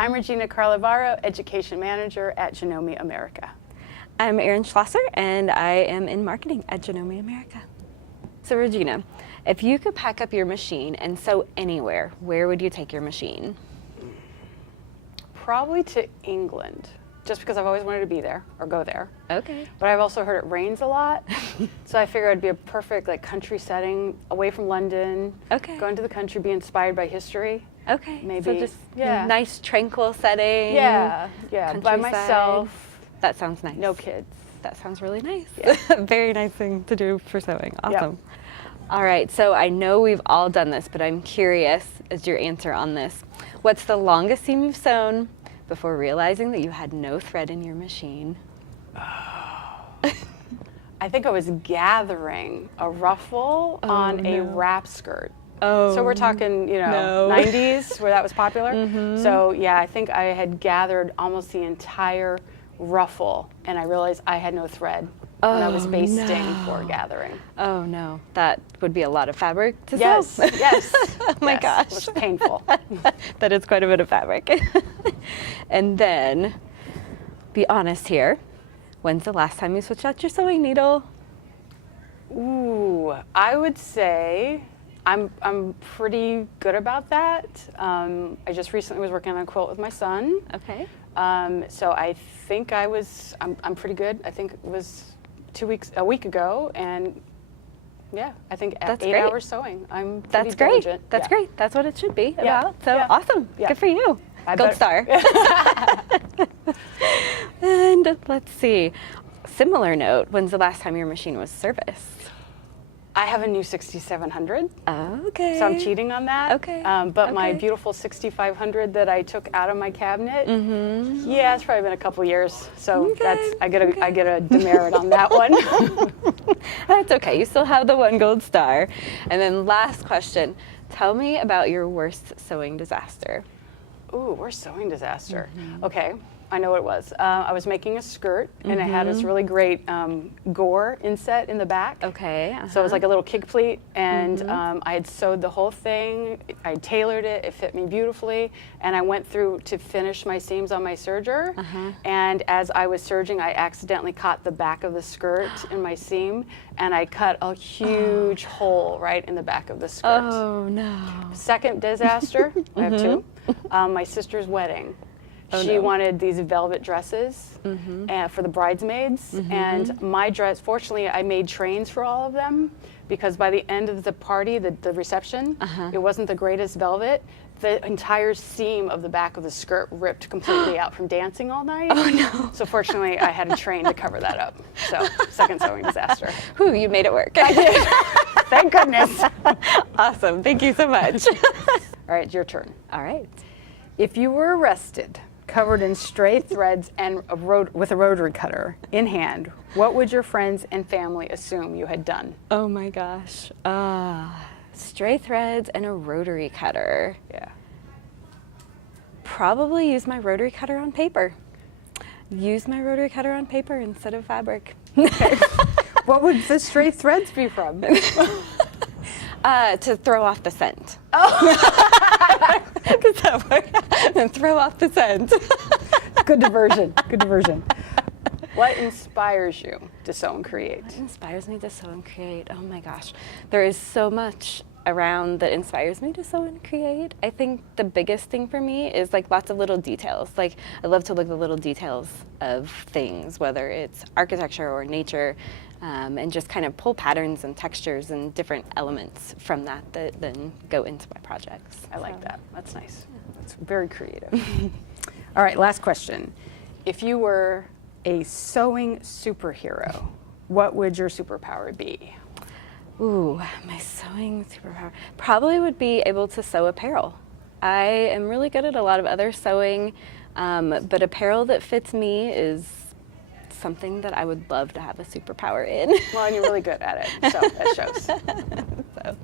I'm Regena Carlevaro, Education Manager at Janome America. I'm Erin Schlosser, and I am in marketing at Janome America. So Regena, if you could pack up your machine and sew anywhere, where would you take your machine? Probably to England, just because I've always wanted to be there or go there. Okay. But I've also heard it rains a lot, so I figured it'd be a perfect country setting, away from London. Okay. Go into the country, be inspired by history. Okay. Maybe. So just yeah. nice, tranquil setting. Yeah. By countryside. myself. That sounds nice. No kids. That sounds really nice. Yeah. Very nice thing to do for sewing. Awesome. Yep. All right, so I know we've all done this, but I'm curious as your answer on this. What's the longest seam you've sewn before realizing that you had no thread in your machine? I think I was gathering a ruffle on a wrap skirt. Oh, so we're talking, no. 90s where that was popular. So yeah, I think I had gathered almost the entire ruffle, and I realized I had no thread when I was basting for gathering. Oh no, that would be a lot of fabric to Yes, sew. yes. Oh my gosh. It was painful. That is quite a bit of fabric. And then, be honest here, when's the last time you switched out your sewing needle? Ooh, I would say I'm pretty good about that. I just recently was working on a quilt with my son. Okay. So I think I'm pretty good. I think it was a week ago, and yeah, I think That's 8 great. hours sewing. I'm pretty That's great. diligent. That's Yeah. great. That's what it should be Yeah. about. So Yeah. awesome. Yeah. Good for you. I Gold bet- star. And let's see. Similar note, when's the last time your machine was serviced? I have a new 6700. Okay. So I'm cheating on that. Okay. But my Okay. beautiful 6500 that I took out of my cabinet, yeah, it's probably been a couple years. So Okay, I get a demerit on that one. That's okay. You still have the one gold star. And then last question. Tell me about your worst sewing disaster. Ooh, worst sewing disaster. Okay, I know what it was. I was making a skirt, and it had this really great gore inset in the back. Okay. So it was like a little kick pleat, and I had sewed the whole thing. I tailored it. It fit me beautifully, and I went through to finish my seams on my serger. And as I was serging, I accidentally caught the back of the skirt in my seam, and I cut a huge hole right in the back of the skirt. Oh no. Second disaster, I have two. My sister's wedding. She wanted these velvet dresses for the bridesmaids, and my dress, fortunately, I made trains for all of them, because by the end of the party, the reception, it wasn't the greatest velvet. The entire seam of the back of the skirt ripped completely out from dancing all night. Oh no. So fortunately, I had a train to cover that up. So second sewing disaster. Whew, you made it work. I did. Thank goodness. Awesome. Thank you so much. All right, your turn. All right. If you were arrested, covered in stray threads and with a rotary cutter in hand, what would your friends and family assume you had done? Oh my gosh. Stray threads and a rotary cutter. Yeah. Probably use my rotary cutter on paper. Use my rotary cutter on paper instead of fabric. Okay. What would the stray threads be from? To throw off the scent. Oh. Does that work? And throw off the scent. Good diversion. Good diversion. What inspires you to sew and create? What inspires me to sew and create? Oh my gosh. There is so much around that inspires me to sew and create. I think the biggest thing for me is lots of little details. I love to look at the little details of things, whether it's architecture or nature, and just kind of pull patterns and textures and different elements from that then go into my projects. I like that. That's nice. That's very creative. All right, last question. If you were a sewing superhero, what would your superpower be? Ooh, my sewing superpower probably would be able to sew apparel. I am really good at a lot of other sewing, but apparel that fits me is something that I would love to have a superpower in. Well, and you're really good at it, so that shows. So.